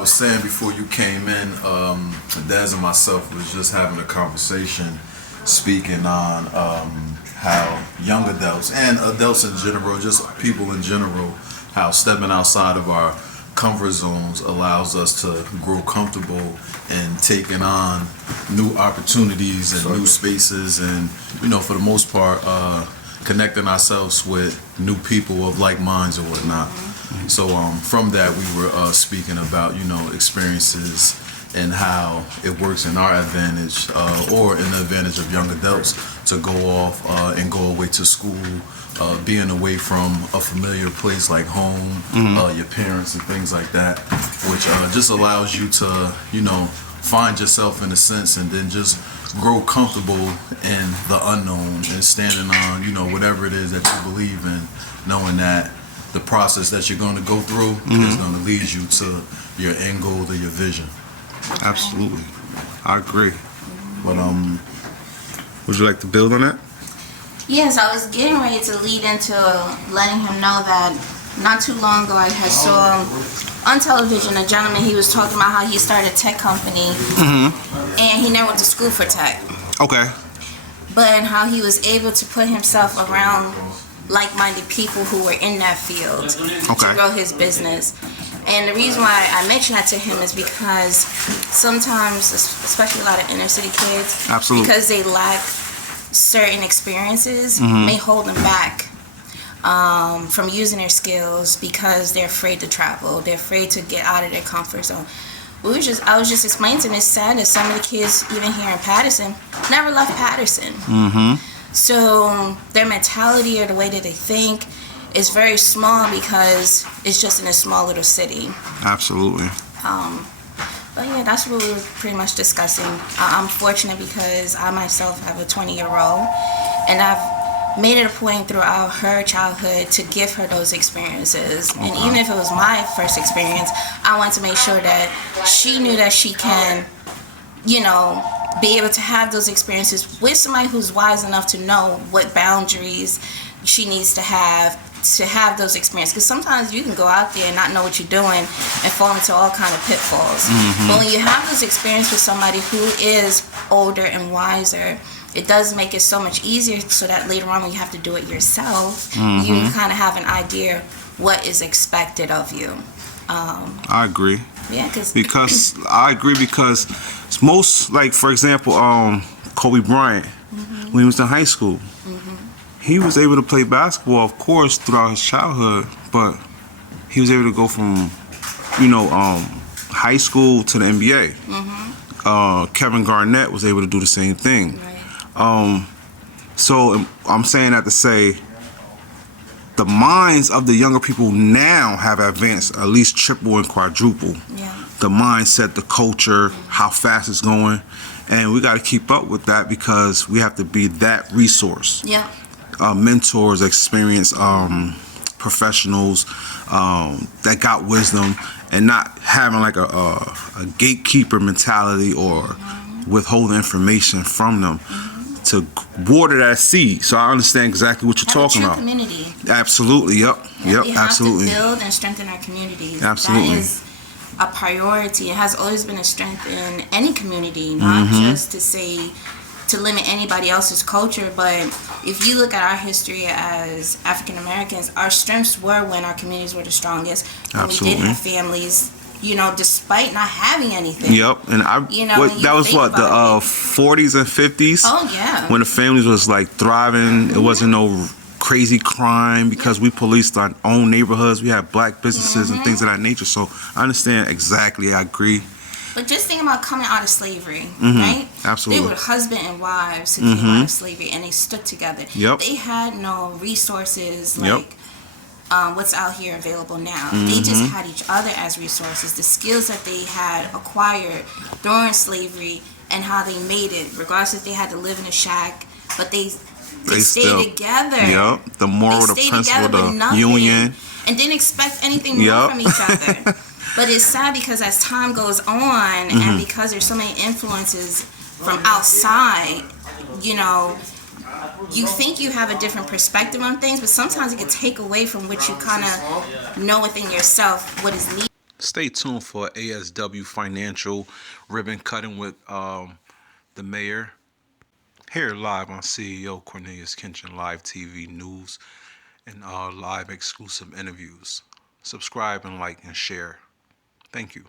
was saying before you came in, Daz and myself was just having a conversation, speaking on how young adults and adults in general, just people in general, how stepping outside of our comfort zones allows us to grow comfortable and taking on new opportunities and new spaces, and for the most part, connecting ourselves with new people of like minds or whatnot. So from that, we were speaking about experiences and how it works in our advantage or in the advantage of young adults to go off and go away to school, being away from a familiar place like home, your parents and things like that, which just allows you to find yourself in a sense, and then just grow comfortable in the unknown and standing on whatever it is that you believe in, knowing that the process that you're going to go through is going to lead you to your end goal or your vision. Absolutely, I agree. But would you like to build on that? Yes, I was getting ready to lead into letting him know that not too long ago I had saw on television a gentleman. He was talking about how he started a tech company, and he never went to school for tech. Okay. But how he was able to put himself around like-minded people who were in that field to grow his business. And the reason why I mention that to him is because sometimes, especially a lot of inner city kids, because they lack certain experiences, may hold them back from using their skills because they're afraid to travel. They're afraid to get out of their comfort zone. I was just explaining to him, it's sad that some of the kids, even here in Paterson, never left Paterson. So their mentality or the way that they think is very small because it's just in a small little city. Absolutely. But yeah, that's what we were pretty much discussing. I'm fortunate because I myself have a 20-year-old, and I've made it a point throughout her childhood to give her those experiences. And even if it was my first experience, I want to make sure that she knew that she can, be able to have those experiences with somebody who's wise enough to know what boundaries she needs to have those experiences. Because sometimes you can go out there and not know what you're doing and fall into all kind of pitfalls. But when you have those experiences with somebody who is older and wiser, it does make it so much easier, so that later on when you have to do it yourself, you kind of have an idea what is expected of you. I agree. Yeah, because I agree because it's most, like, for example, Kobe Bryant, when he was in high school, he was able to play basketball, of course, throughout his childhood, but he was able to go from, high school to the NBA. Kevin Garnett was able to do the same thing. So I'm saying that to say the minds of the younger people now have advanced at least triple and quadruple. The mindset, the culture, how fast it's going, and we got to keep up with that because we have to be that resource. Mentors, experienced professionals that got wisdom, and not having like a gatekeeper mentality or withholding information from them to water that seed. So I understand exactly what you're talking about. Community. Absolutely. Yep. We have Absolutely. to build and strengthen our communities. Absolutely. That is a priority. It has always been a strength in any community, not just to limit anybody else's culture, but if you look at our history as African Americans, our strengths were when our communities were the strongest, when we did have families, despite not having anything. And that was what, the 40s and 50s? Oh yeah. When the families was like thriving, it wasn't no crazy crime because we policed our own neighborhoods. We had black businesses and things of that nature. So I understand exactly. I agree. But just think about coming out of slavery, right? Absolutely. They were husband and wives who came out of slavery, and they stood together. They had no resources like what's out here available now. They just had each other as resources. The skills that they had acquired during slavery and how they made it, regardless if they had to live in a shack, but they stayed together. The moral, the principle, the union. And didn't expect anything more from each other. But it's sad because as time goes on, and because there's so many influences from outside, you think you have a different perspective on things, but sometimes it can take away from what you kind of know within yourself what is needed. Stay tuned for ASW Financial ribbon cutting with the mayor. Here live on CEO Cornelius Kinchen Live TV News and live exclusive interviews. Subscribe and like and share. Thank you.